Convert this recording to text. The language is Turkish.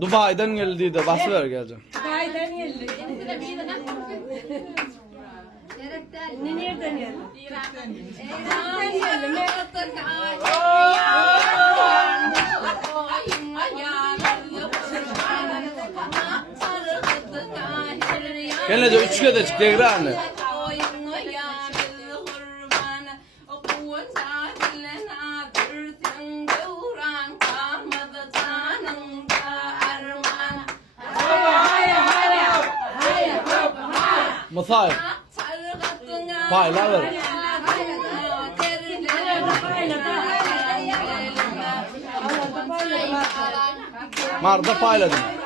Dubai'den geldi de basıver geleceğim. Dubai'den geldi. Nereden geldi? İran'dan geldi. Gene de 3 kere çıktı ekranı. Masay. Payla ver. Marda payladım.